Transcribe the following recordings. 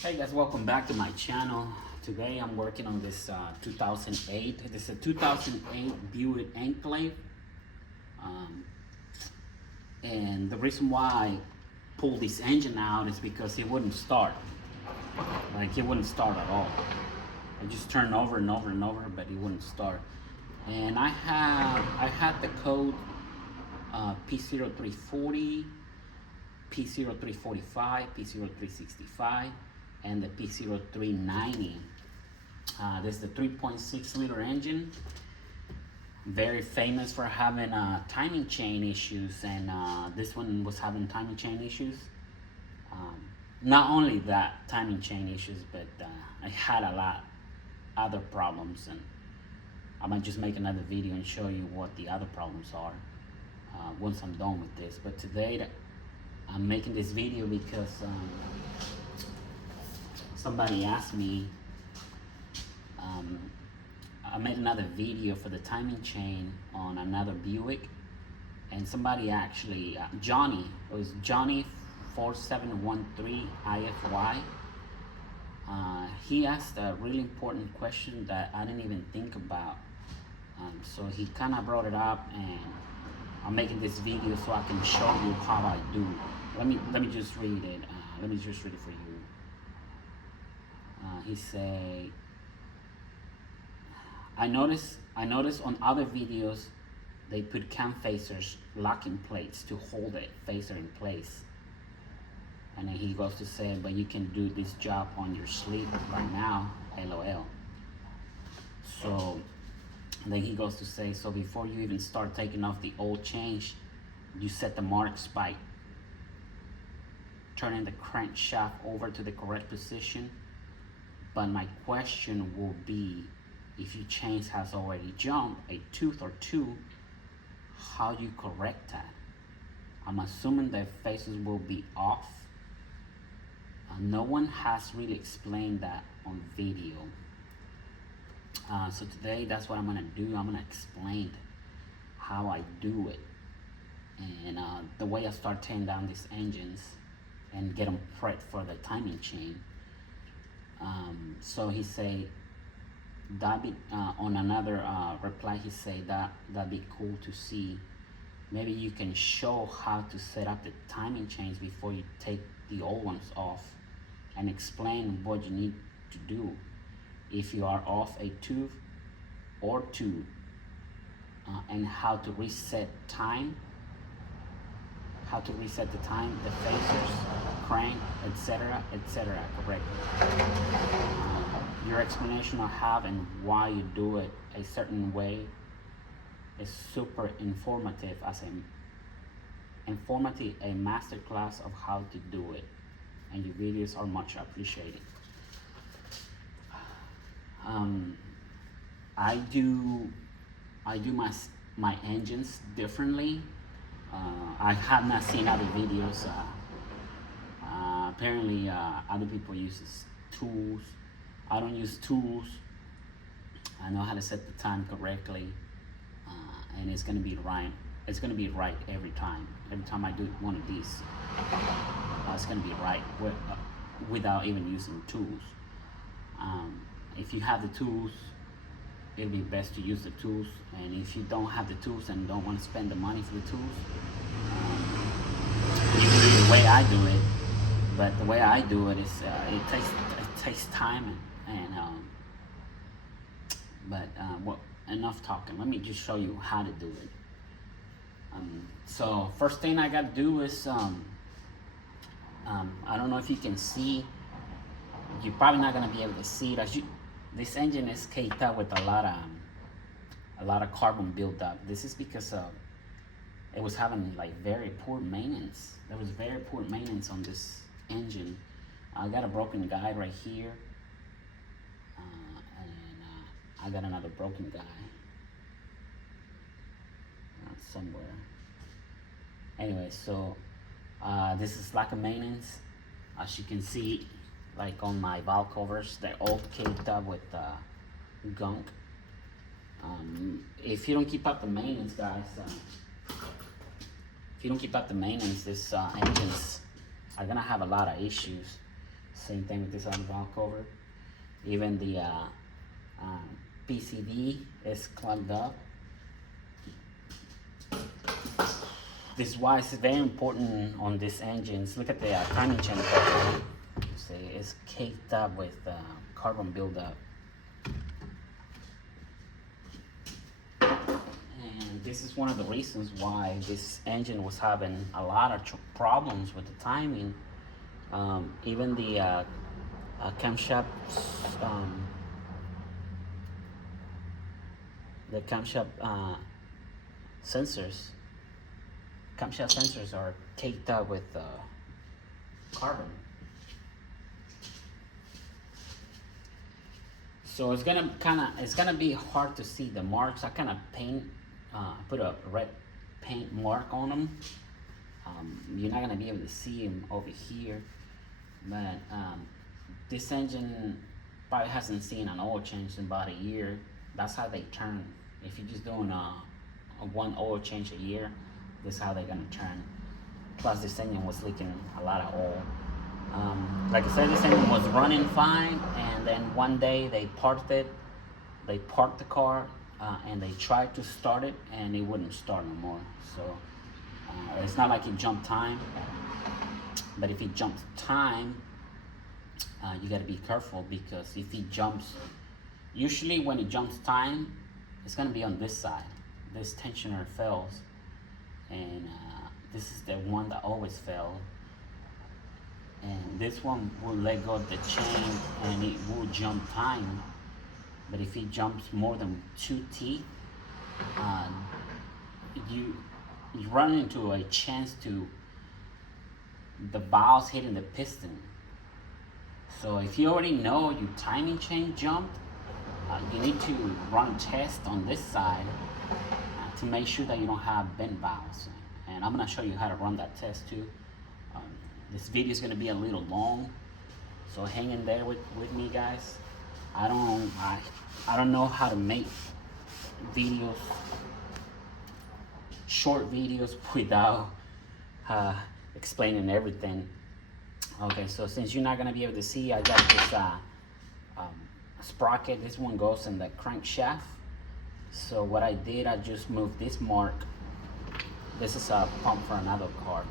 Hey guys, welcome back to my channel. Today I'm working on this 2008. This is a 2008 Buick Enclave. Um, and the reason why I pulled this engine out is because it wouldn't start. Like it wouldn't start at all. I just turned over and over and over, but it wouldn't start. And I had the code P0340, P0345, P0365, and the P0390. This is the 3.6 liter engine, very famous for having timing chain issues, and this one was having timing chain issues. Not only that, timing chain issues, but I had a lot other problems, and I might just make another video and show you what the other problems are once I'm done with this. But today I'm making this video because somebody asked me. I made another video for the timing chain on another Buick, and somebody actually, Johnny, it was Johnny 4713 IFY. He asked a really important question that I didn't even think about. So he kind of brought it up, and I'm making this video so I can show you how I do. Let me just read it. Let me just read it for you. He say, I noticed on other videos they put cam phasers locking plates to hold the phaser in place. And then he goes to say, but you can do this job on your sleep right now, LOL. So then he goes to say, so before you even start taking off the oil change, you set the marks by turning the crankshaft over to the correct position. But my question will be, if your chains has already jumped a tooth or two, how do you correct that? I'm assuming that phases will be off. No one has really explained that on video. So today that's what I'm gonna do. I'm gonna explain how I do it, and the way I start tearing down these engines and get them prepped for the timing chain. So he say that be on another reply. He say that'd be cool to see. Maybe you can show how to set up the timing chains before you take the old ones off, and explain what you need to do if you are off a tooth or two, and how to reset time, the phasers, crank, etc., correctly. Your explanation of how and why you do it a certain way is super informative, a masterclass of how to do it, and your videos are much appreciated. I do my engines differently. I have not seen other videos. Apparently other people use tools. I don't use tools. I know how to set the time correctly, and it's gonna be right. It's gonna be right every time. Every time I do one of these, it's gonna be right without even using tools. If you have the tools, it'll be best to use the tools. And if you don't have the tools and don't want to spend the money for the tools, you can do the way I do it. But the way I do it is it takes time, well, enough talking. Let me just show you how to do it. So first thing I gotta do is I don't know if you can see. You're probably not gonna be able to see it. This engine is caked up with a lot of carbon buildup. This is because it was having like very poor maintenance. There was very poor maintenance on this engine. I got a broken guide right here, and I got another broken guide somewhere. Anyway, so this is lack of maintenance. As you can see, like on my valve covers, they're all caked up with gunk. If you don't keep up the maintenance, guys, this engines are gonna have a lot of issues. Same thing with this other valve cover. Even the PCD is clogged up. This is why it's very important on these engines. Look at the timing chain cover. See, it's caked up with carbon buildup. And this is one of the reasons why this engine was having a lot of problems with the timing. Even the camshaft, sensors, camshaft sensors are caked up with carbon. So it's gonna be hard to see the marks. I kind of put a red paint mark on them. You're not gonna be able to see them over here, but this engine probably hasn't seen an oil change in about a year. That's how they turn. If you're just doing a one oil change a year, this is how they're gonna turn. Plus this engine was leaking a lot of oil. Like I said, this engine was running fine, and then one day they parked the car, and they tried to start it, and it wouldn't start no more. So it's not like it jumped time, but if it jumps time, you gotta be careful, because if it jumps, usually when it jumps time, it's gonna be on this side. This tensioner fails, and this is the one that always failed. And this one will let go of the chain and it will jump time. But if it jumps more than 2 teeth, you run into a chance to the valves hitting the piston. So if you already know your timing chain jumped, you need to run a test on this side to make sure that you don't have bent valves. And I'm gonna show you how to run that test too. This video is gonna be a little long, so hang in there with me, guys. I don't know how to make videos, short videos, without explaining everything. Okay, so since you're not gonna be able to see, I got this sprocket. This one goes in the crankshaft. So what I did, I just moved this mark. This is a pump for another car.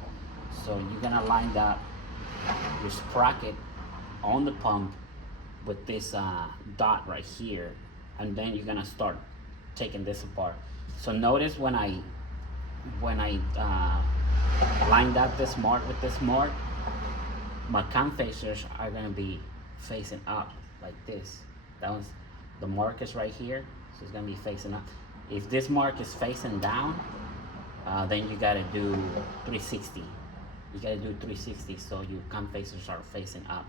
So you're gonna line up your sprocket on the pump with this dot right here, and then you're gonna start taking this apart. So notice when I lined up this mark with this mark, my cam facers are gonna be facing up like this. The mark is right here, so it's gonna be facing up. If this mark is facing down, then you gotta do 360. You gotta do 360, so your cam facers are facing up.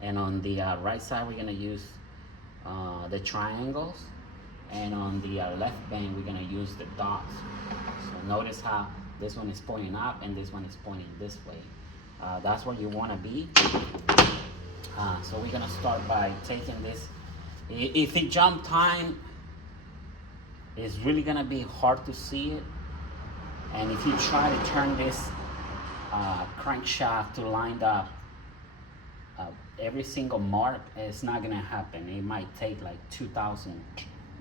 And on the right side, we're gonna use the triangles, and on the left band, we're gonna use the dots. So notice how this one is pointing up and this one is pointing this way. That's where you wanna be. So we're gonna start by taking this. If it jump time, it's really gonna be hard to see it. And if you try to turn this crankshaft to line up every single mark, it's not gonna happen. It might take like 2,000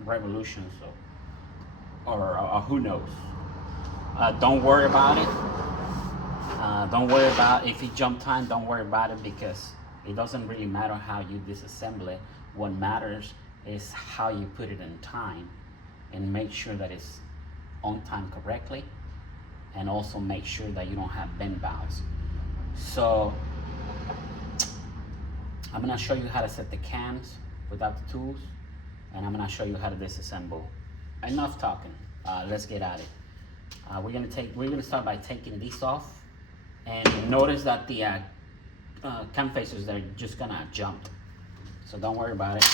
revolutions, or who knows. Don't worry about it. Don't worry about if it jump time. Don't worry about it, because it doesn't really matter how you disassemble it. What matters is how you put it in time, and make sure that it's on time correctly, and also make sure that you don't have bent valves. So I'm gonna show you how to set the cams without the tools, and I'm gonna show you how to disassemble. Enough talking, let's get at it. We're gonna start by taking these off, and notice that the cam facers, they're just gonna jump. So don't worry about it.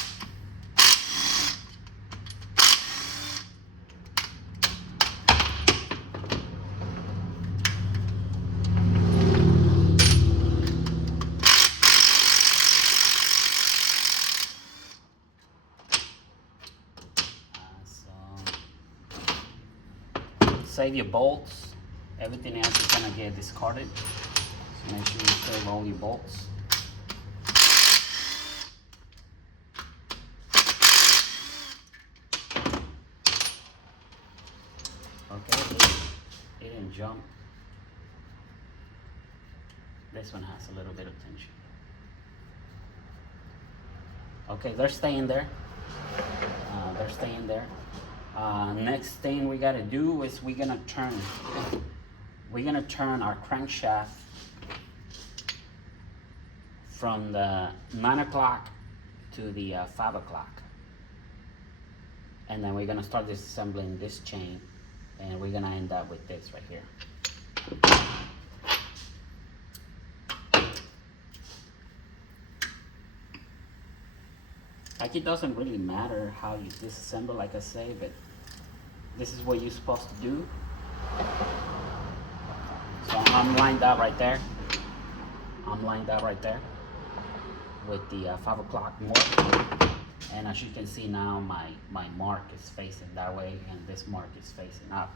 Save your bolts. Everything else is gonna get discarded. So make sure you save all your bolts. jump. This one has a little bit of tension. Okay, they're staying there. They're staying there. Next thing we gotta do is we're gonna turn our crankshaft from the 9 o'clock to the 5 o'clock. And then we're gonna start disassembling this chain, and we're gonna end up with this right here. Like, it doesn't really matter how you disassemble, like I say, but this is what you're supposed to do. So I'm lined up right there. I'm lined up right there with the 5 o'clock mark. And as you can see now, my mark is facing that way, and this mark is facing up.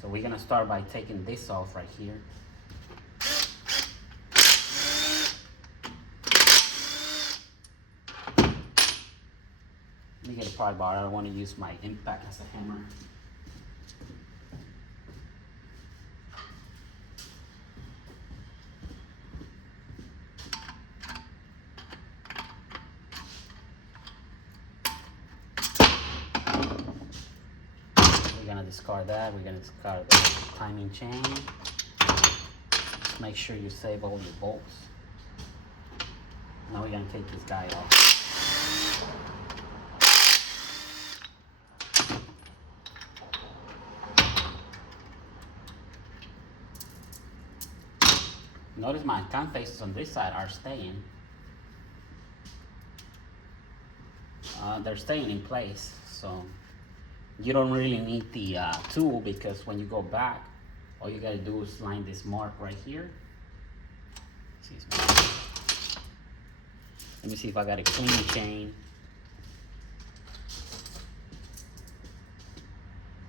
So we're gonna start by taking this off right here. Let me get a pry bar. I don't want to use my impact as a hammer. We're gonna discard that. We're gonna discard the timing chain. Just make sure you save all your bolts. Now we're gonna take this guy off. Notice my cam faces on this side are staying. They're staying in place, so you don't really need the tool, because when you go back, all you gotta do is line this mark right here. Excuse me. Let me see if I got a clean chain.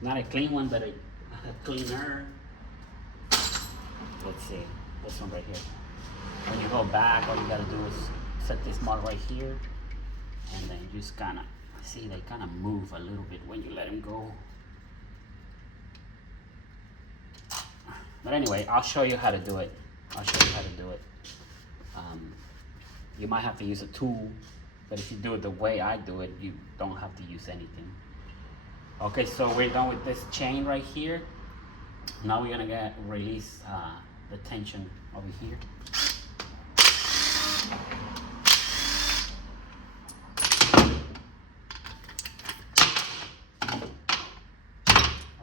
Not a clean one, but a cleaner. Let's see. This one right here. When you go back, all you gotta do is set this mark right here, and then you just kinda, see, they kinda move a little bit when you let them go. But anyway, I'll show you how to do it. You might have to use a tool, but if you do it the way I do it, you don't have to use anything. Okay, so we're done with this chain right here. Now we're gonna release the tension over here.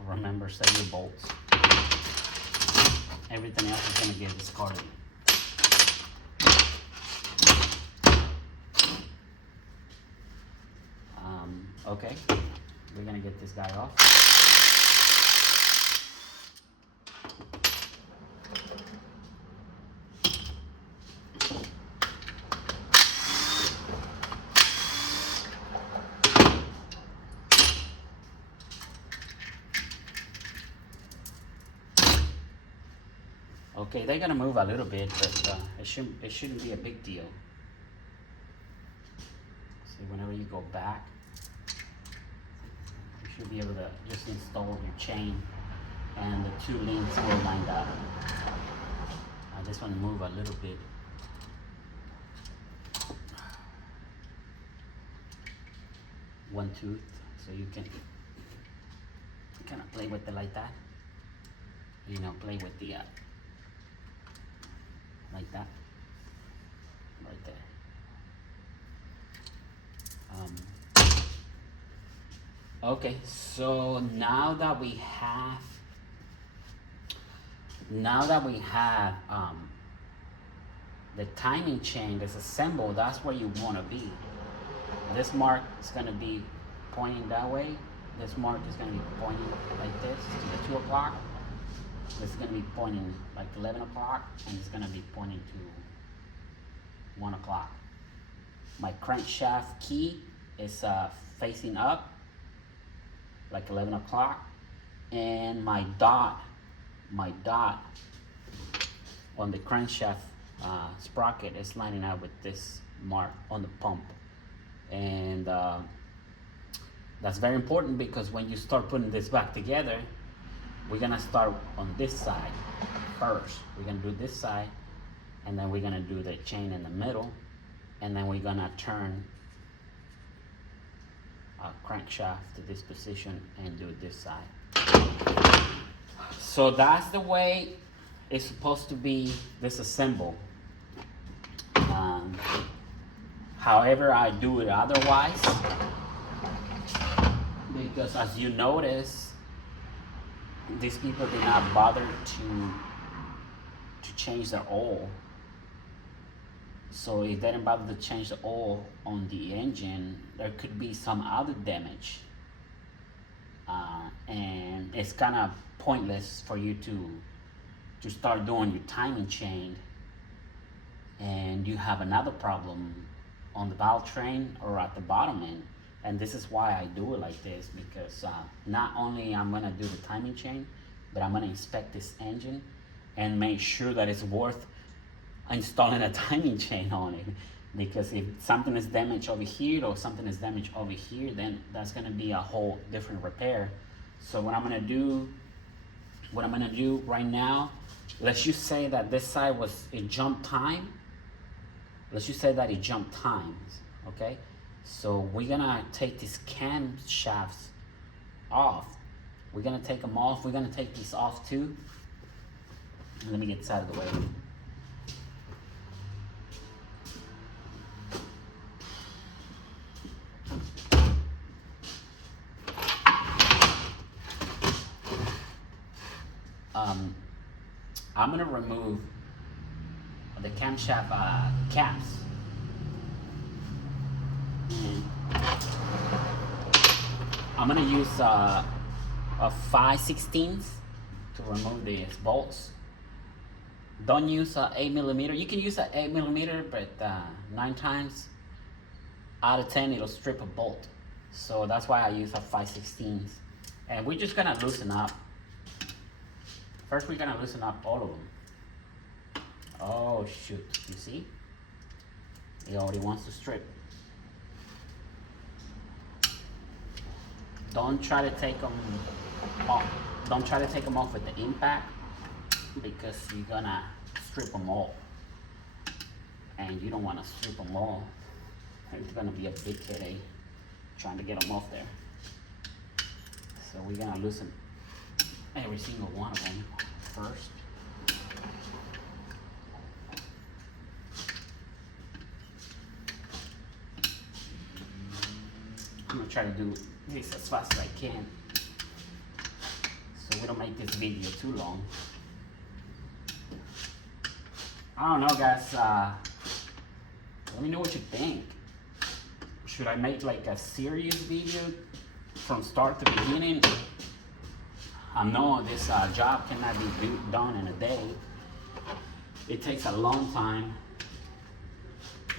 Remember, save your bolts. Everything else is gonna get discarded. Okay, we're gonna get this guy off. Okay, they're gonna move a little bit, but it shouldn't be a big deal. See, whenever you go back, you should be able to just install your chain, and the two links will line up. I just want to move a little bit. One tooth, so you can kind of play with it like that. You know, play with the like that, right there. Okay, so now that we have the timing chain disassembled, that's where you want to be. This mark is going to be pointing that way. This mark is going to be pointing like this to the 2 o'clock. This is going to be pointing like 11 o'clock, and it's going to be pointing to 1 o'clock. My crankshaft key is facing up, like 11 o'clock, and my dot on the crankshaft sprocket is lining up with this mark on the pump. And that's very important, because when you start putting this back together, we're gonna start on this side first. We're gonna do this side, and then we're gonna do the chain in the middle, and then we're gonna turn our crankshaft to this position and do this side. So that's the way it's supposed to be disassembled. However, I do it otherwise, because as you notice, these people did not bother to change their oil. So if they didn't bother to change the oil on the engine, there could be some other damage. And it's kind of pointless for you to start doing your timing chain and you have another problem on the valve train or at the bottom end. And this is why I do it like this, because not only I'm gonna do the timing chain, but I'm gonna inspect this engine and make sure that it's worth installing a timing chain on it. Because if something is damaged over here or something is damaged over here, then that's gonna be a whole different repair. So what I'm gonna do right now, let's just say that this side was a jump time. Let's just say that it jumped times, okay? So we're gonna take these cam shafts off. We're gonna take them off. We're gonna take these off too. Let me get this out of the way. I'm gonna remove the camshaft caps. I'm gonna use a 5/16 to remove these bolts. Don't use a 8mm. You can use an 8mm, but 9 times out of 10 it'll strip a bolt. So that's why I use a 5/16. And we're just gonna loosen up. First, we're gonna loosen up all of them. Oh shoot, you see? It already wants to strip. Don't try to take them off. Don't try to take them off with the impact, because you're gonna strip them all. And you don't wanna strip them all. It's gonna be a big headache trying to get them off there. So we're gonna loosen every single one of them first. I'm gonna try to do this as fast as I can, so we don't make this video too long. I don't know, guys. Let me know what you think. Should I make like a serious video from start to beginning? I know this job cannot be done in a day. It takes a long time.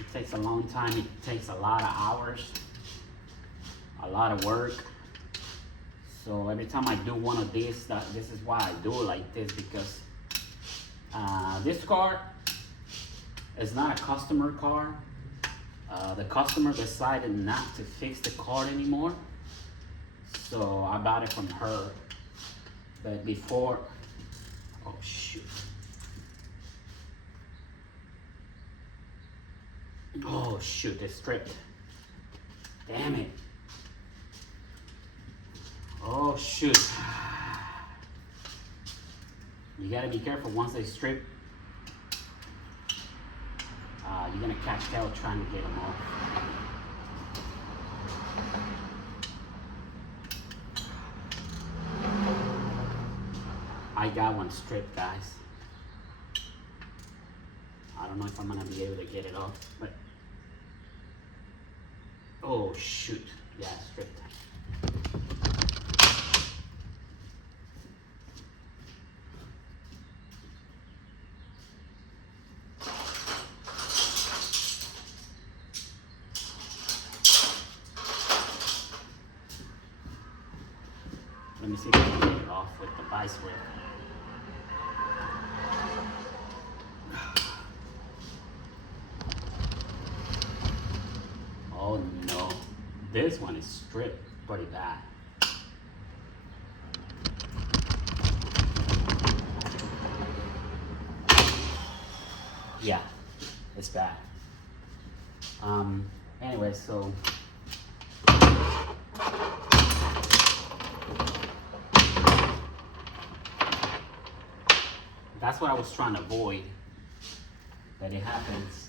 It takes a long time. It takes a lot of hours, a lot of work. So every time I do one of these, this is why I do it like this, because this car is not a customer car. The customer decided not to fix the car anymore, so I bought it from her. But before, oh shoot. Oh shoot, it's stripped. Damn it. Oh shoot. You gotta be careful once they strip. You're gonna catch hell trying to get them off. I got one stripped, guys. I don't know if I'm gonna be able to get it off, but oh shoot, yeah, stripped. Let me see if I can get it off with the vice grip. Oh no, this one is stripped pretty bad. Yeah, it's bad. Anyway, so that's what I was trying to avoid, that it happens.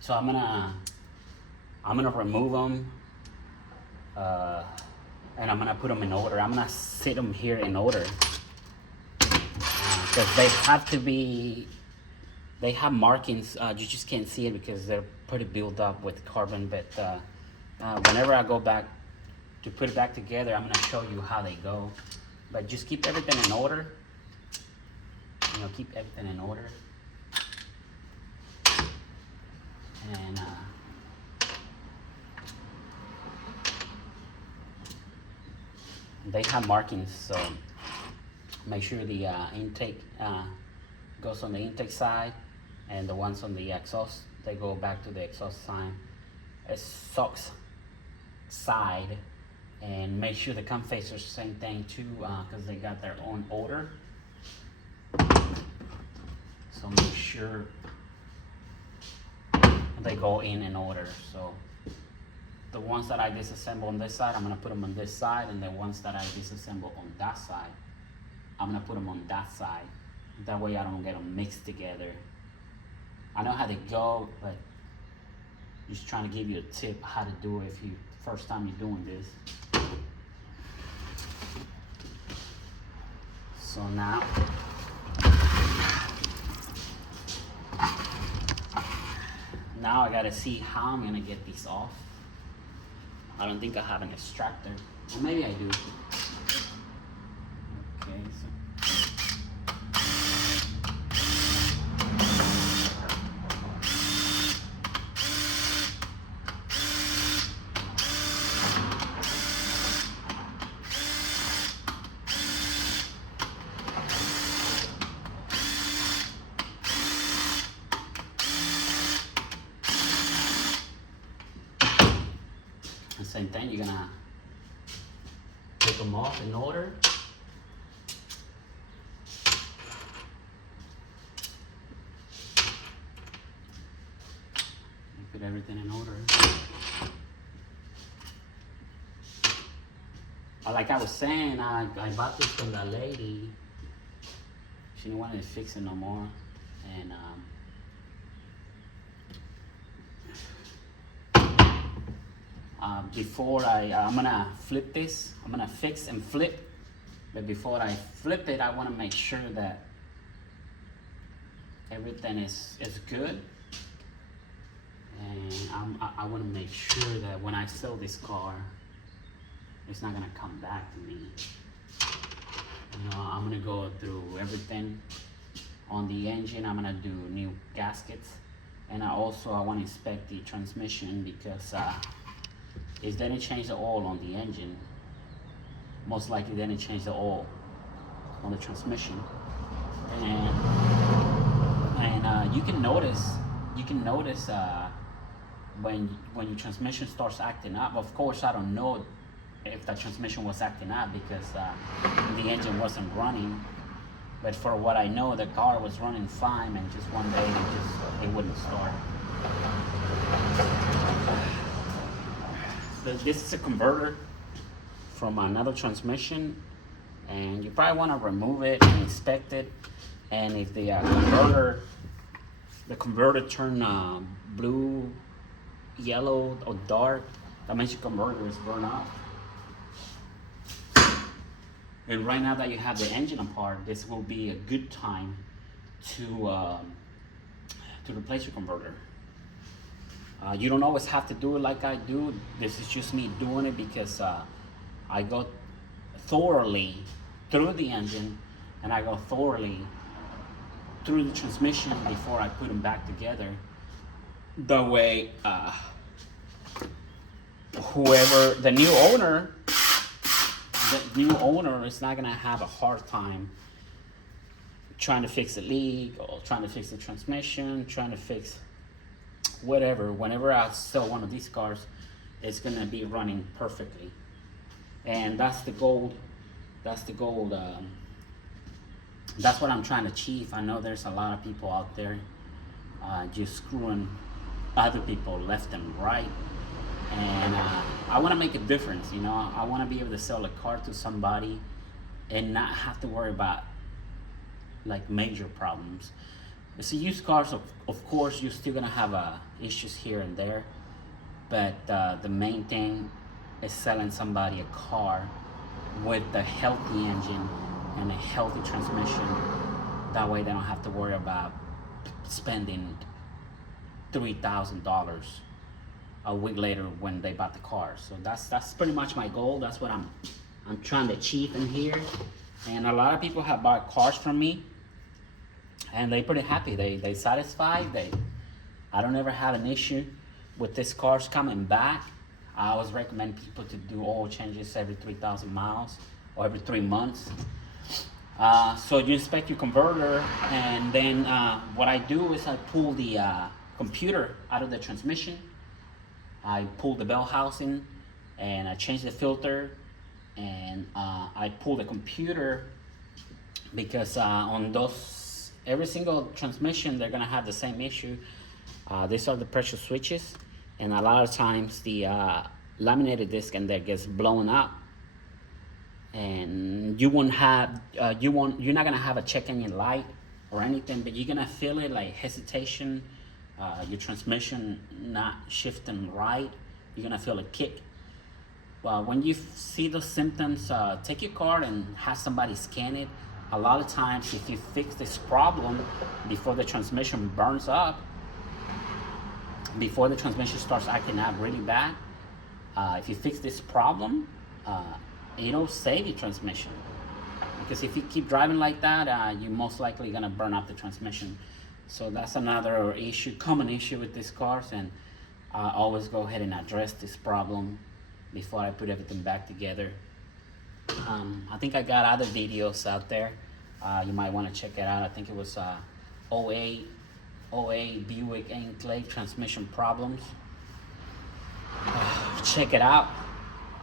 So I'm gonna remove them, and I'm gonna put them in order. I'm gonna sit them here in order because they have to be. They have markings. You just can't see it because they're pretty built up with carbon. But whenever I go back to put it back together, I'm gonna show you how they go. But just keep everything in order. You know, keep everything in order. And they have markings, so make sure the intake goes on the intake side, and the ones on the exhaust, they go back to the exhaust side, and make sure the cam facers same thing too, because they got their own odor. So make sure they go in order. So the ones that I disassemble on this side, I'm gonna put them on this side, and the ones that I disassemble on that side, I'm gonna put them on that side. That way I don't get them mixed together. I know how they go, but just trying to give you a tip how to do it if you first time you're doing this. So now I gotta see how I'm gonna get these off. I don't think I have an extractor. Or maybe I do. Okay, so. The same thing, you're gonna take them off in order. Put everything in order. Like I was saying, I bought this from that lady. She didn't want to fix it no more, and before I'm gonna flip this. I'm gonna fix and flip, but before I flip it, I want to make sure that everything is good, and I want to make sure that when I sell this car, it's not gonna come back to me. You know, I'm gonna go through everything on the engine. I'm gonna do new gaskets, and I want to inspect the transmission, because if they didn't change the oil on the engine, most likely they didn't change the oil on the transmission. And you can notice when your transmission starts acting up. Of course, I don't know if the transmission was acting up because the engine wasn't running. But for what I know, the car was running fine, and just one day it wouldn't start. This is a converter from another transmission, and you probably want to remove it and inspect it. And if the converter turn blue, yellow, or dark, that means your converter is burned out. And right now that you have the engine apart, this will be a good time to replace your converter. You don't always have to do it like I do. This is just me doing it because I go thoroughly through the engine and I go thoroughly through the transmission before I put them back together. The way whoever the new owner is not gonna have a hard time trying to fix a leak or trying to fix the transmission, trying to fix whatever. Whenever I sell one of these cars, it's gonna be running perfectly, and that's the goal. That's what I'm trying to achieve. I know there's a lot of people out there just screwing other people left and right, and I want to make a difference. You know, I want to be able to sell a car to somebody and not have to worry about like major problems. It's used cars, of course, you're still gonna have issues here and there, but the main thing is selling somebody a car with a healthy engine and a healthy transmission. That way they don't have to worry about spending $3,000 a week later when they bought the car. So that's pretty much my goal. That's what I'm trying to achieve in here. And a lot of people have bought cars from me and they pretty happy. They satisfied. I don't ever have an issue with these cars coming back. I always recommend people to do oil changes every 3,000 miles or every 3 months. So you inspect your converter, and then what I do is I pull the computer out of the transmission. I pull the bell housing, and I change the filter, and I pull the computer because on those, every single transmission, they're gonna have the same issue. These are the pressure switches, and a lot of times the laminated disc in there gets blown up, and you won't have you're not gonna have a check engine light or anything, but you're gonna feel it like hesitation, your transmission not shifting right. You're gonna feel a kick. Well, when you see those symptoms, take your car and have somebody scan it. A lot of times, if you fix this problem before the transmission burns up, before the transmission starts acting out really bad, if you fix this problem, it'll save your transmission. Because if you keep driving like that, you're most likely gonna burn up the transmission. So that's another issue, common issue with these cars, and I always go ahead and address this problem before I put everything back together. I think I got other videos out there. You might want to check it out. I think it was 08 Buick Enclave transmission problems. Check it out.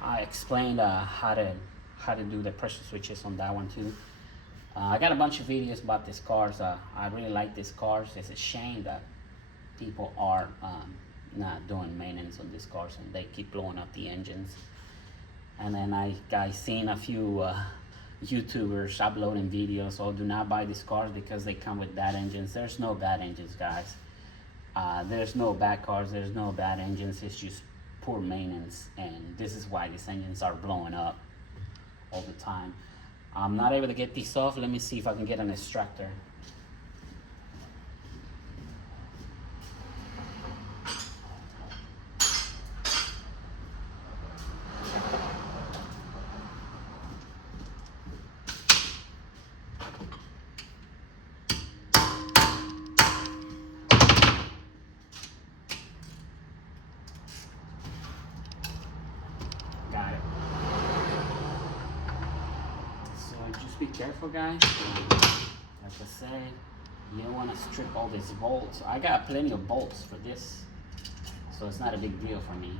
I explained how to do the pressure switches on that one too. I got a bunch of videos about these cars. I really like these cars. It's a shame that people are not doing maintenance on these cars and they keep blowing up the engines. And then I seen a few YouTubers uploading videos, oh, do not buy these cars because they come with bad engines. There's no bad engines, guys. There's no bad cars, there's no bad engines. It's just poor maintenance, and this is why these engines are blowing up all the time. I'm not able to get these off. Let me see if I can get an extractor. Got it. So just be careful, guys. Like I said, you don't want to strip all these bolts. I got plenty of bolts for this, so it's not a big deal for me.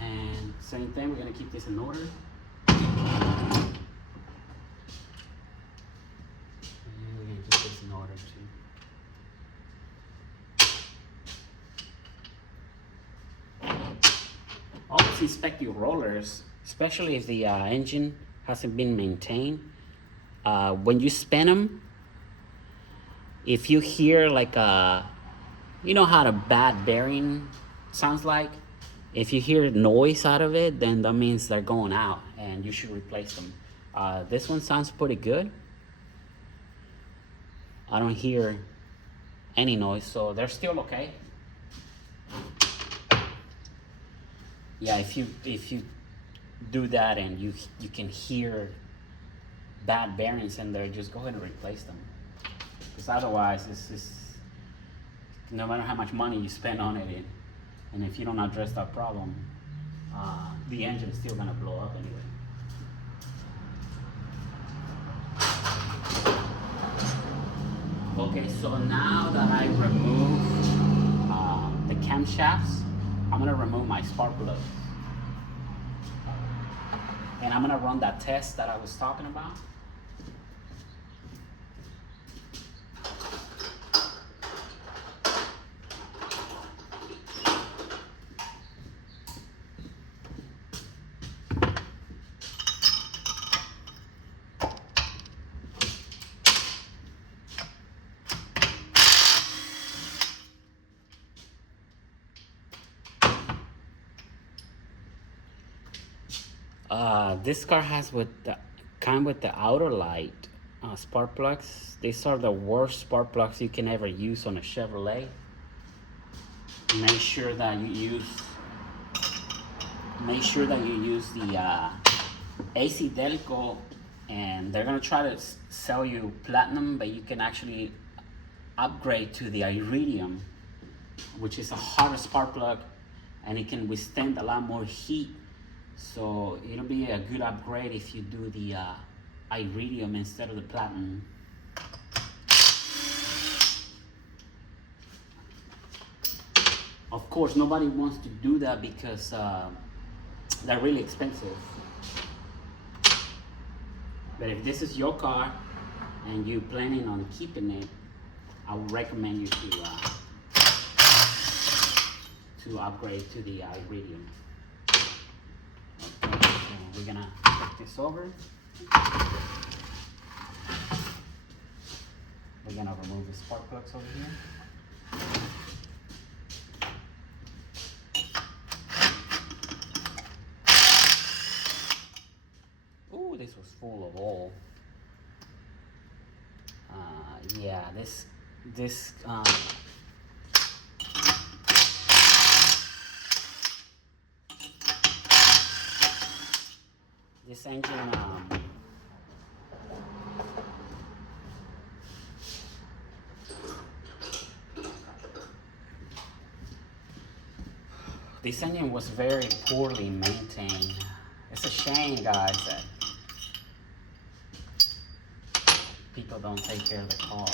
And same thing, we're gonna keep this in order. And we're gonna keep this in order too. Always inspect your rollers, especially if the engine hasn't been maintained. When you spin them, if you hear like you know how a bad bearing sounds like? If you hear noise out of it, then that means they're going out and you should replace them. This one sounds pretty good. I don't hear any noise, so they're still okay. Yeah, if you do that and you can hear bad bearings in there, just go ahead and replace them. Because otherwise, it's just, no matter how much money you spend on it, and if you don't address that problem, the engine is still gonna blow up anyway. Okay, so now that I removed the camshafts, I'm gonna remove my spark plugs. And I'm gonna run that test that I was talking about. This car has come with the outer light spark plugs. These are the worst spark plugs you can ever use on a Chevrolet. Make sure that you use the AC Delco, and they're gonna try to sell you platinum, but you can actually upgrade to the Iridium, which is a harder spark plug, and it can withstand a lot more heat. So it'll be a good upgrade if you do the Iridium instead of the platinum. Of course, nobody wants to do that because they're really expensive. But if this is your car and you're planning on keeping it, I would recommend you to upgrade to the Iridium. Okay, so we're gonna flip this over. We're gonna remove the spark plugs over here. Ooh, this was full of oil. Yeah, this engine this engine was very poorly maintained. It's a shame, guys, that people don't take care of the car.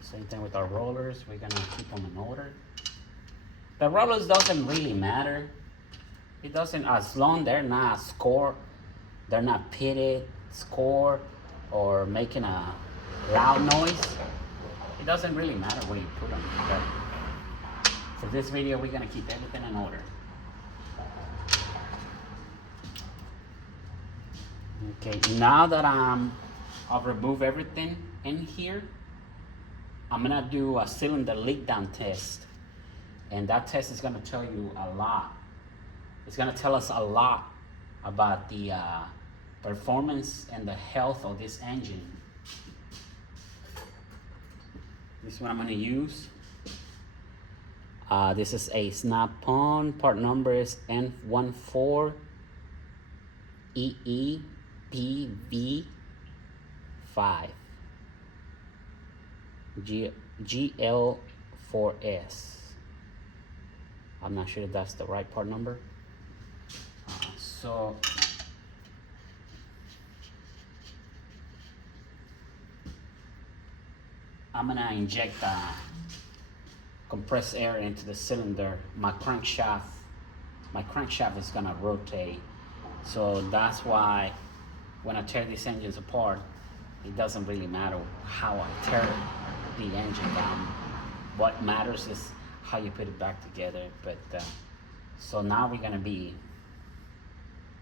Same thing with our rollers. We're gonna keep them in order. The rollers doesn't really matter. It doesn't, as long they're not scored, they're not pitted, scored, or making a loud noise. It doesn't really matter where you put them. Okay? For this video, we're gonna keep everything in order. Okay, now that I've removed everything in here, I'm gonna do a cylinder leak down test. And that test is gonna tell you a lot. It's gonna tell us a lot about the performance and the health of this engine. This is what I'm gonna use. This is a Snap-on. Part number is N14EEPV5 GL4S. I'm not sure if that's the right part number. So I'm gonna inject compressed air into the cylinder. My crankshaft is gonna rotate. So that's why when I tear these engines apart, it doesn't really matter how I tear the engine down. What matters is how you put it back together. But so now we're gonna be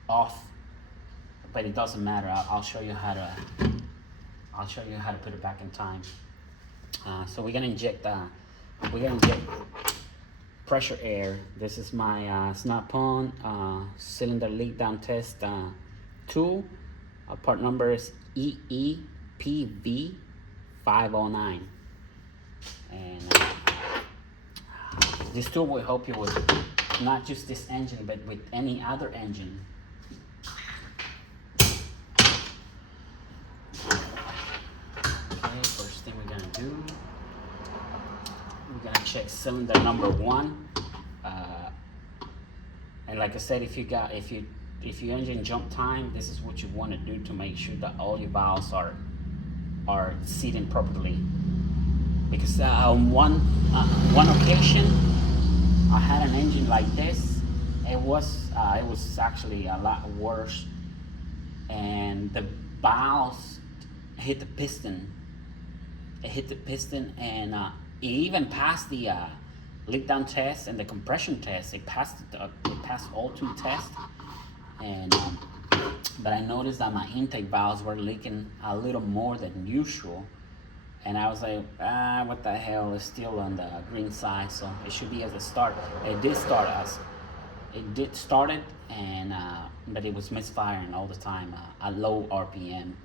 off, but it doesn't matter. I'll show you how to put it back in time. So we're gonna inject pressure air. This is my Snap-on cylinder leak down test tool. Part number is PV509. And this tool will help you with not just this engine, but with any other engine. Okay, first thing we're gonna do, we're gonna check cylinder number 1. And like I said, if your engine jump time, this is what you want to do to make sure that all your valves are seating properly. Because on one occasion, I had an engine like this. It was actually a lot worse, and the valves hit the piston. It hit the piston, and it even passed the leak down test and the compression test. It passed all 2 tests, and but I noticed that my intake valves were leaking a little more than usual. And I was like, what the hell, it's still on the green side, so it should be as a start. It did start it, and but it was misfiring all the time at low RPM.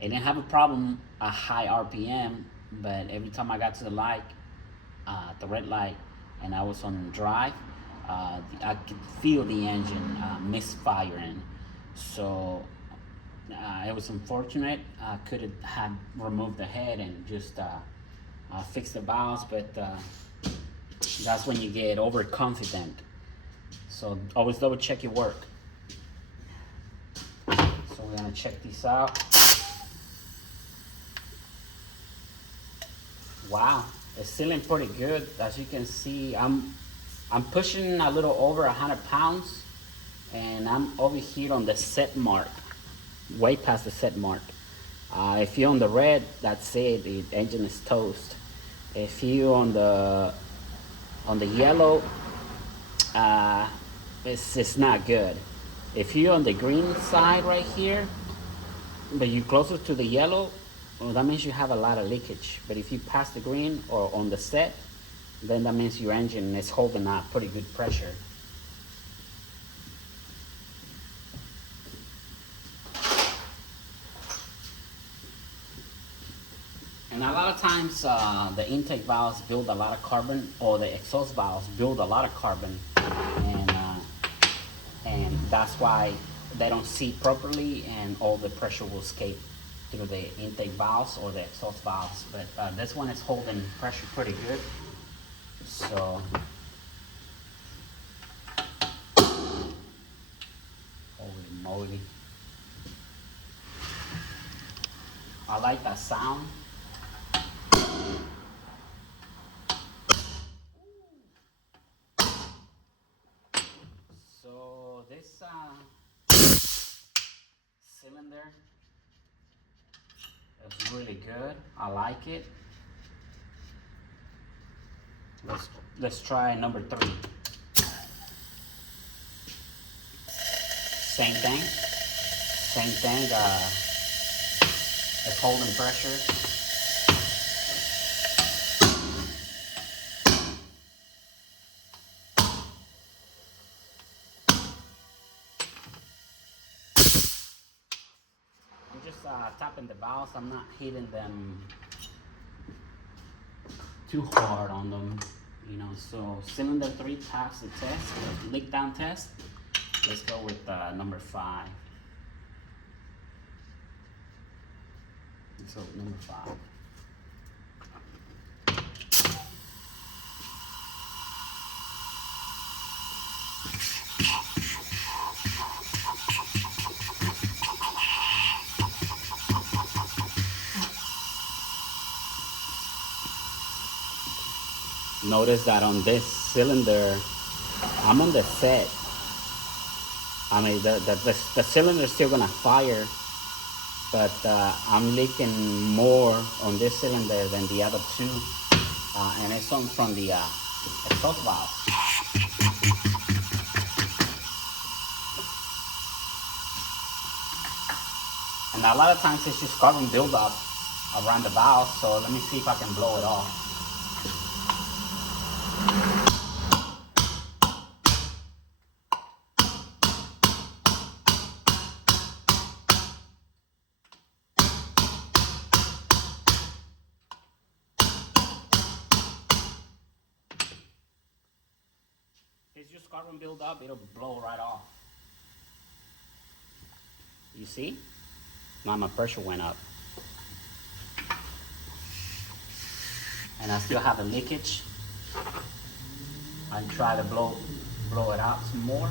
It didn't have a problem at high RPM, but every time I got to the light, the red light, and I was on drive, I could feel the engine misfiring. So it was unfortunate. I could have removed the head and just fixed the valves, but that's when you get overconfident. So always double check your work. So we're gonna check these out. Wow, it's sealing pretty good. As you can see, I'm pushing a little over 100 pounds, and I'm over here on the set mark, way past the set mark. If you're on the red, that's it. The engine is toast. If you're on the yellow, it's not good. If you're on the green side right here, but you're closer to the yellow, well, that means you have a lot of leakage. But if you pass the green or on the set, then that means your engine is holding up pretty good pressure. And a lot of times the intake valves build a lot of carbon, or the exhaust valves build a lot of carbon, and that's why they don't seat properly, and all the pressure will escape through the intake valves or the exhaust valves. But this one is holding pressure pretty good. So holy moly, I like that sound. So this cylinder is really good. I like it. Let's try number 3. Same thing. It's holding pressure. I'm just tapping the valves. I'm not hitting them too hard on them, you know. So cylinder 3 passed the test, the leak down test. Let's go with number 5. So number 5. Notice that on this cylinder, I'm on the set. I mean, the cylinder is still gonna fire, but I'm leaking more on this cylinder than the other 2, and it's on from the exhaust valve. And a lot of times it's just carbon buildup around the valve. So let me see if I can blow it off. just carbon buildup, it'll blow right off. You see? Now my pressure went up. And I still have a leakage. I try to blow it out some more.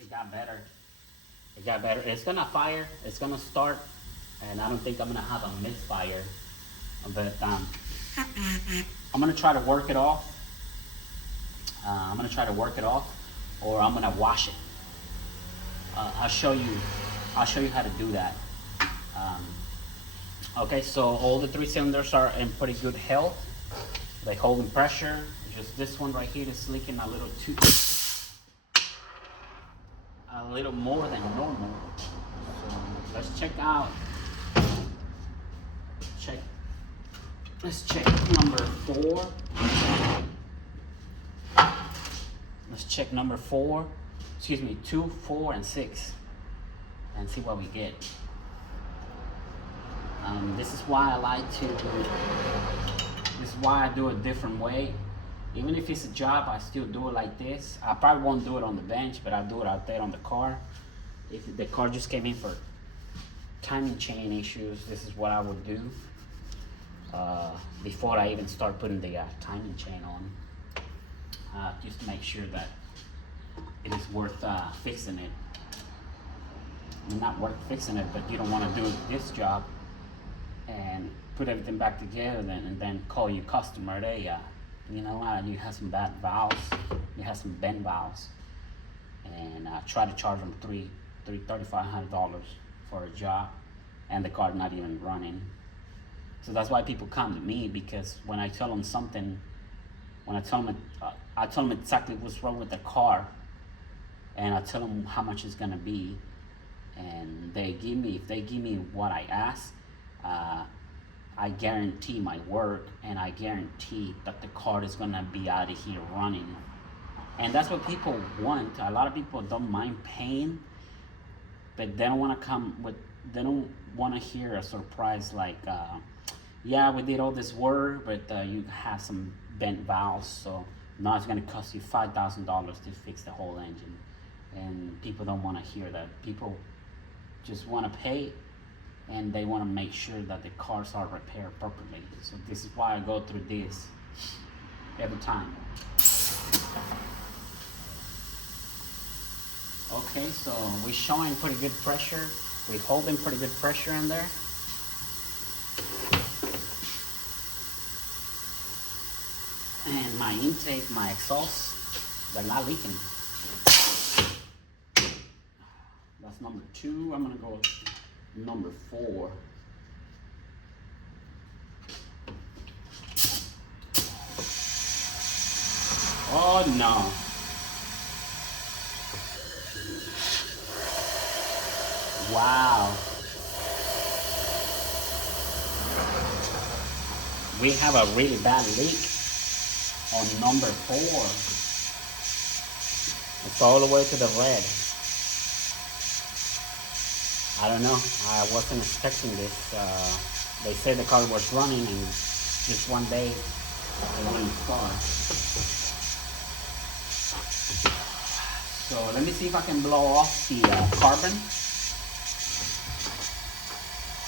It got better. It got better. It's gonna fire. It's gonna start, and I don't think I'm gonna have a misfire. But I'm gonna try to work it off. Or I'm gonna wash it. I'll show you how to do that. Okay, so all the 3 cylinders are in pretty good health. They hold in pressure. Just this one right here is leaking a little more than normal. So let's check out. Let's check number 4. Let's check number 4. Excuse me, 2, 4, and 6, and see what we get. This is why I like to. This is why I do it a different way. Even if it's a job, I still do it like this. I probably won't do it on the bench, but I'll do it out there on the car. If the car just came in for timing chain issues, this is what I would do before I even start putting the timing chain on, just to make sure that it is worth fixing it. I mean, not worth fixing it, but you don't want to do this job and put everything back together and then call your customer. They, you know, you have some bad valves, you have some bent valves, and try to charge them $3,500 for a job, and the car not even running. So that's why people come to me, because when I tell them something, I tell them exactly what's wrong with the car, and I tell them how much it's gonna be, and if they give me what I ask, I guarantee my work, and I guarantee that the car is gonna be out of here running. And that's what people want. A lot of people don't mind paying, but they don't want to hear a surprise like, yeah, we did all this work, but you have some bent valves, so now it's gonna cost you $5,000 to fix the whole engine. And people don't want to hear that. People just want to pay, and they want to make sure that the cars are repaired properly. So this is why I go through this every time. Okay, so we're showing pretty good pressure. We're holding pretty good pressure in there. And my intake, my exhaust, they're not leaking. That's number 2. I'm gonna go with number 4. Oh no. Wow. We have a really bad leak on number 4. It's all the way to the red. I don't know. I wasn't expecting this. They said the car was running, and just one day it wouldn't start. So let me see if I can blow off the carbon.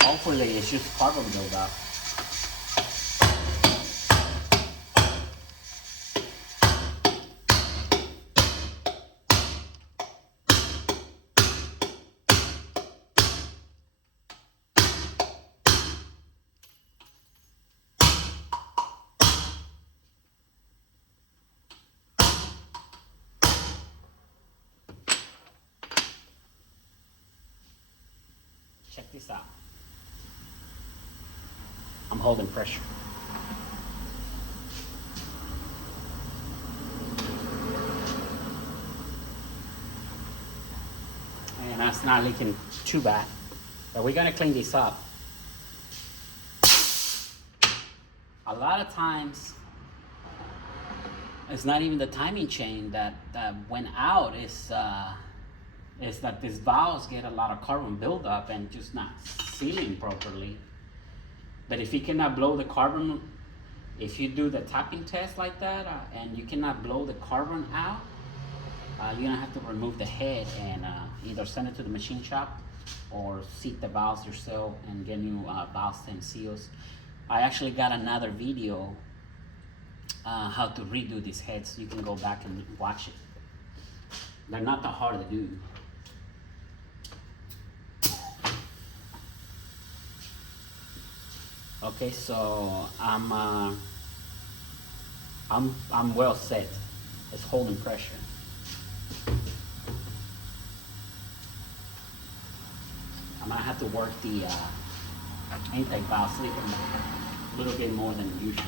Hopefully it's just carbon buildup. Check this out. I'm holding pressure. And that's not leaking too bad. But we're gonna clean this up. a lot of times it's not even the timing chain that went out. It's that these valves get a lot of carbon buildup and just not sealing properly. But if you cannot blow the carbon, if you do the tapping test like that and you cannot blow the carbon out, you're gonna have to remove the head and either send it to the machine shop or seat the valves yourself and get new valves and seals. I actually got another video how to redo these heads. You can go back and watch it. They're not that hard to do. Okay, so I'm well set. It's holding pressure. I'm gonna have to work the intake valve sleep a little bit more than usual.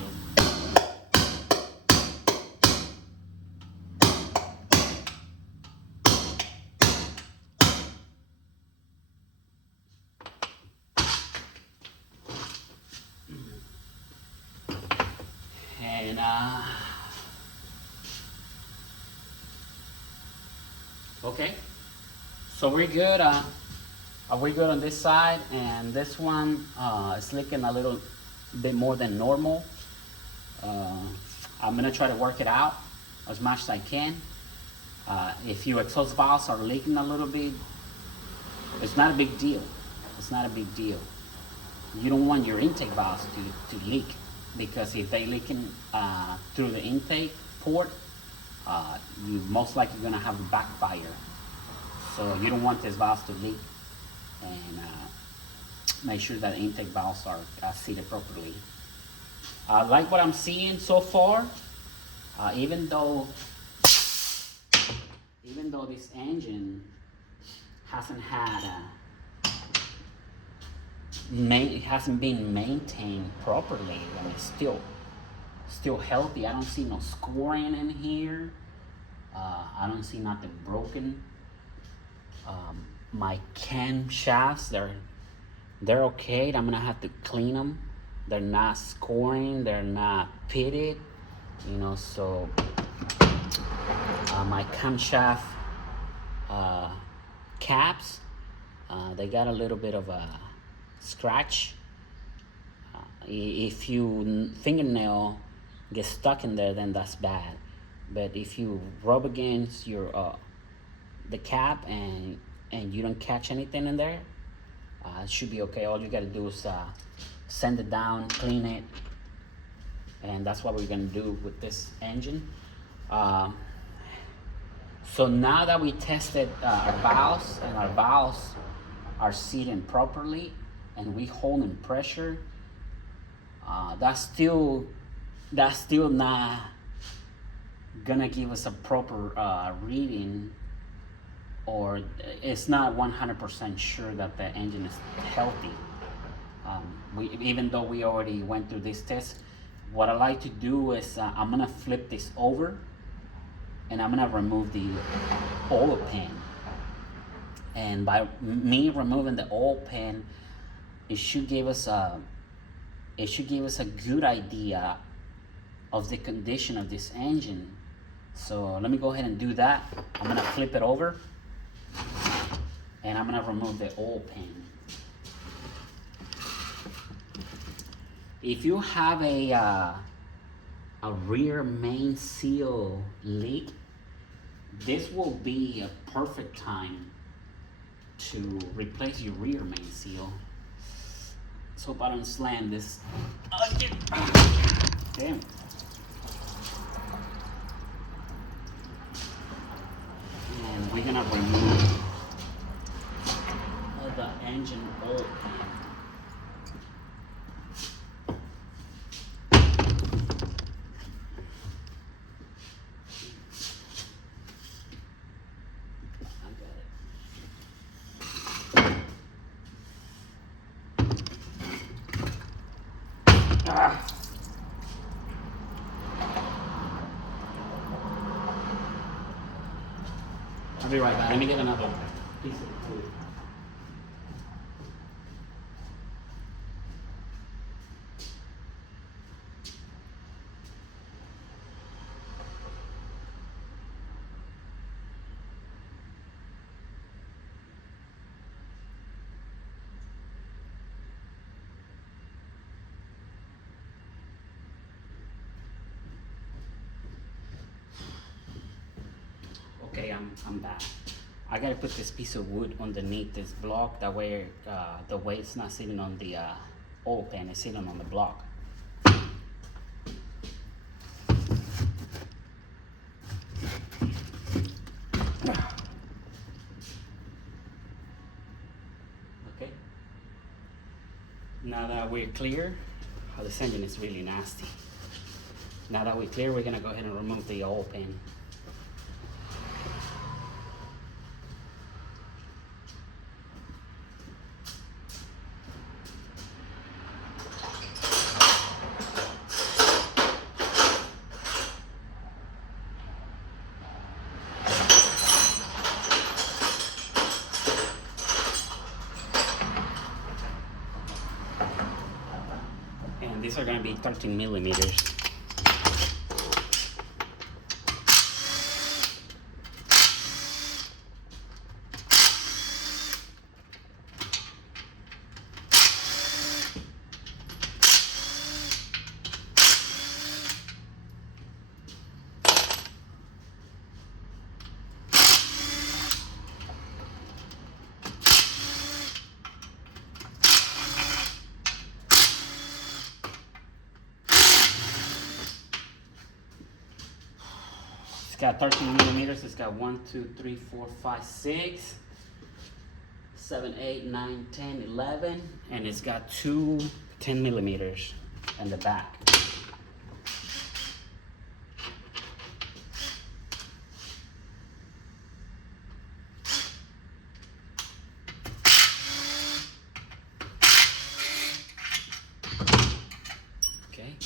And okay, so we're good. We're good on this side, and this one is leaking a little bit more than normal. I'm gonna try to work it out as much as I can. If your exhaust valves are leaking a little bit, it's not a big deal. It's not a big deal. You don't want your intake valves to leak, because if they leaking through the intake port, you most likely gonna have a backfire. So you don't want these valves to leak, and make sure that intake valves are seated properly. I like what I'm seeing so far. Even though this engine hasn't been maintained properly, and it's still healthy. I don't see no scoring in here. I don't see nothing broken. My cam shafts, they're okay. I'm gonna have to clean them. They're not scoring, they're not pitted, you know. So my camshaft caps, they got a little bit of a scratch. If your fingernail gets stuck in there, then that's bad. But if you rub against your the cap and you don't catch anything in there, it should be okay. All you gotta do is sand it down, clean it, and that's what we're gonna do with this engine. So now that we tested our valves, and our valves are seating properly, and we holding pressure, that's still not gonna give us a proper reading, or it's not 100% sure that the engine is healthy. Even though we already went through this test, what I like to do is I'm gonna flip this over, and I'm gonna remove the oil pan. And by me removing the oil pan, it should give us a good idea of the condition of this engine. So let me go ahead and do that. I'm gonna flip it over, and I'm gonna remove the oil pan. If you have a rear main seal leak, this will be a perfect time to replace your rear main seal. Let's hope I don't slam this. Damn. And we're gonna remove the engine oil pan. I'll be right back. Let me get another piece of food. I'm back. I gotta put this piece of wood underneath this block, that way the weight's not sitting on the oil pan, it's sitting on the block. Okay. Now that we're clear, this engine is really nasty. Now that we're clear, we're gonna go ahead and remove the oil pan. And these are gonna be 13 millimeters. It's got 13 millimeters. It's got 1, 2, 3, 4, 5, 6, 7, 8, 9, 10, 11, and it's got 2 10 millimeters in the back. Okay.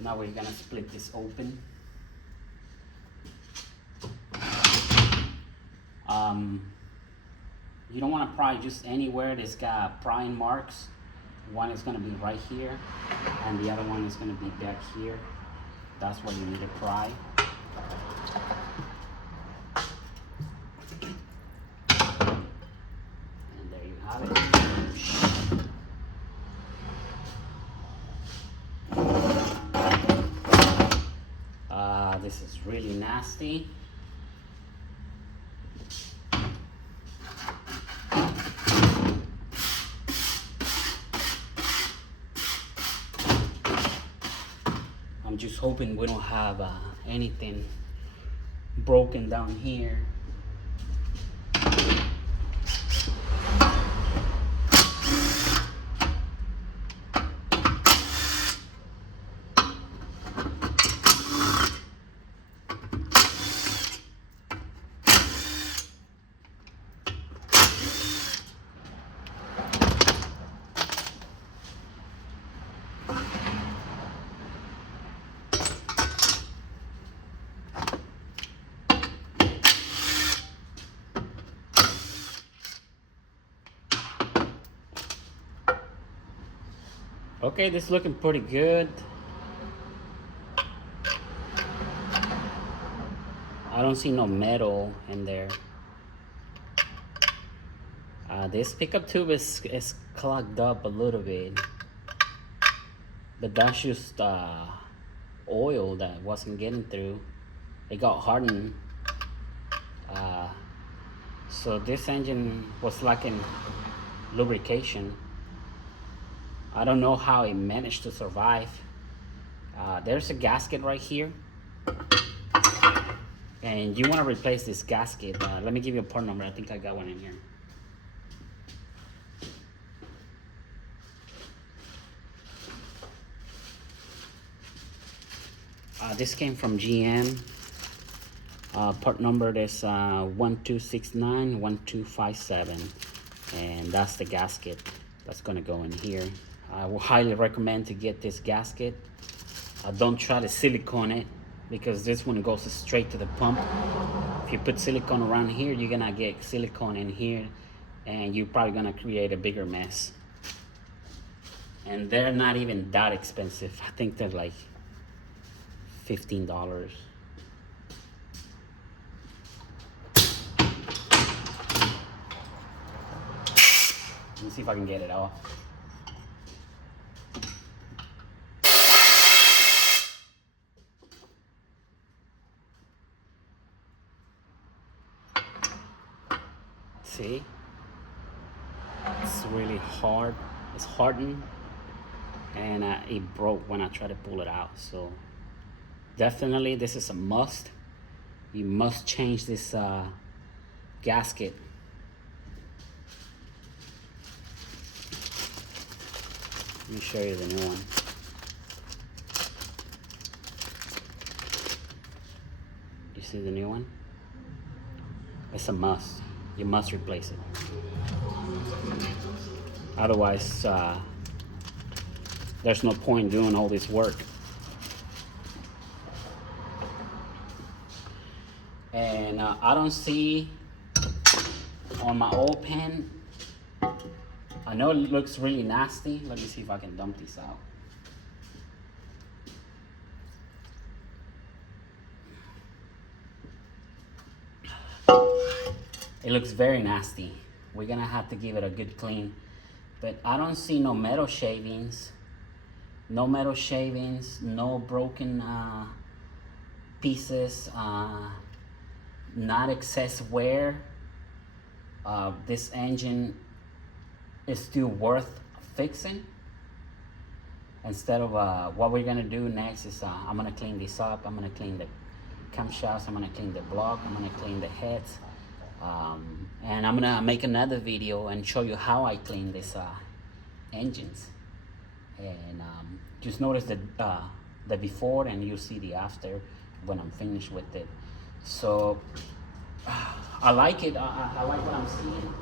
Now we're gonna split this open. You don't want to pry just anywhere that's got prying marks. One is gonna be right here, and the other one is gonna be back here. That's where you need to pry. And there you have it. This is really nasty. I'm just hoping we don't have anything broken down here. Okay, this is looking pretty good. I don't see no metal in there. This pickup tube is clogged up a little bit, but that's just oil that wasn't getting through. It got hardened. So this engine was lacking lubrication. I don't know how it managed to survive. There's a gasket right here, and you want to replace this gasket. Let me give you a part number. I think I got one in here. This came from GM. Part number is 1269-1257, and that's the gasket that's gonna go in here. I will highly recommend to get this gasket. Don't try to silicone it, because this one goes straight to the pump. If you put silicone around here, you're gonna get silicone in here, and you're probably gonna create a bigger mess. And they're not even that expensive. I think they're like $15. Let me see if I can get it off. See, it's really hard. It's hardened, and it broke when I tried to pull it out. So definitely, this is a must. You must change this gasket. Let me show you the new one. You see the new one? It's a must. You must replace it. Otherwise, there's no point doing all this work. And I don't see on my old pen, I know it looks really nasty. Let me see if I can dump this out. It looks very nasty. We're gonna have to give it a good clean. But I don't see no metal shavings. No metal shavings, no broken pieces, not excess wear. This engine is still worth fixing. Instead of what we're gonna do next is I'm gonna clean this up. I'm gonna clean the camshafts. I'm gonna clean the block. I'm gonna clean the heads. And I'm gonna make another video and show you how I clean these engines. And just notice the before, and you'll see the after when I'm finished with it. So I like it. I like what I'm seeing.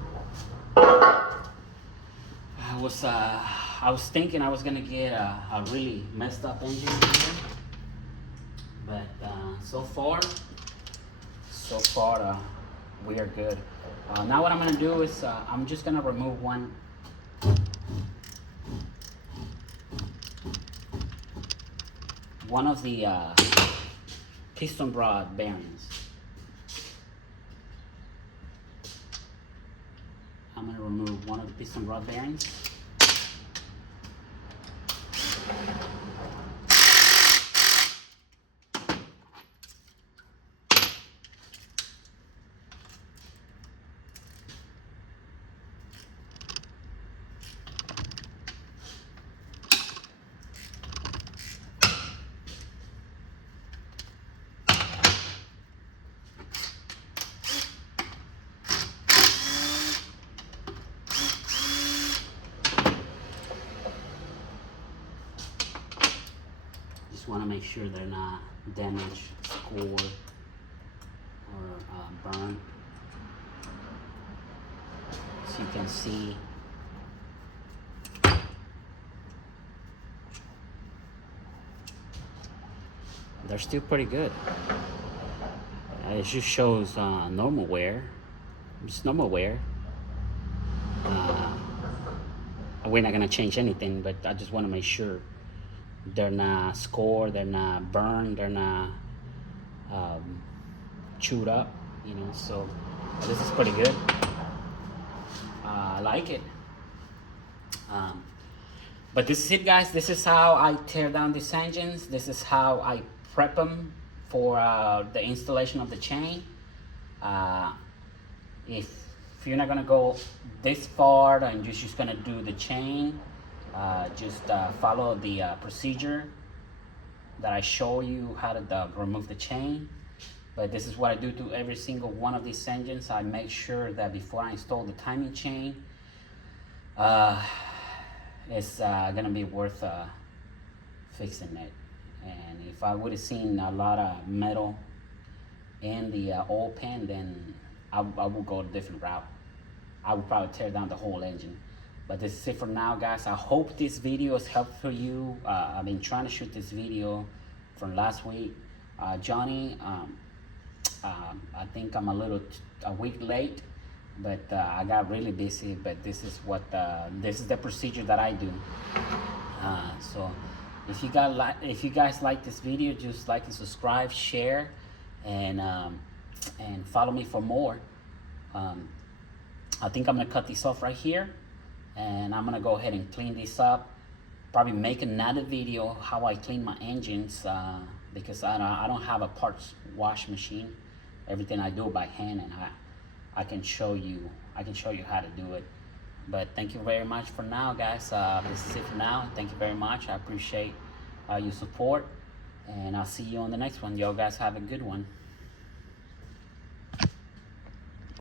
I was thinking I was gonna get a really messed up engine here, but so far we are good. Now what I'm gonna do is I'm just gonna remove one of the piston rod bearings. I'm gonna remove one of the piston rod bearings. Just want to make sure they're not damaged, scored, or burned. So you can see they're still pretty good. It just shows normal wear. Just normal wear. We're not gonna change anything, but I just want to make sure they're not scored, they're not burned, they're not chewed up, you know. So this is pretty good. I like it. But this is it, guys. This is how I tear down these engines. This is how I prep them for the installation of the chain. If you're not gonna go this far and you're just gonna do the chain, just follow the procedure that I show you how to remove the chain. But this is what I do to every single one of these engines. I make sure that before I install the timing chain, it's gonna be worth fixing it. And if I would have seen a lot of metal in the oil pan, then I would go a different route. I would probably tear down the whole engine. But this is it for now, guys. I hope this video is helpful for you. I've been trying to shoot this video from last week. Johnny, I think I'm a week late, but I got really busy. But this is what this is the procedure that I do. So if you guys like this video, just like and subscribe, share, and follow me for more. I think I'm gonna cut this off right here, and I'm gonna go ahead and clean this up. Probably make another video how I clean my engines, because I don't have a parts wash machine. Everything I do by hand, and I can show you I can show you how to do it. But thank you very much for now, guys. This is it for now. Thank you very much. I appreciate your support, and I'll see you on the next one. Y'all guys have a good one.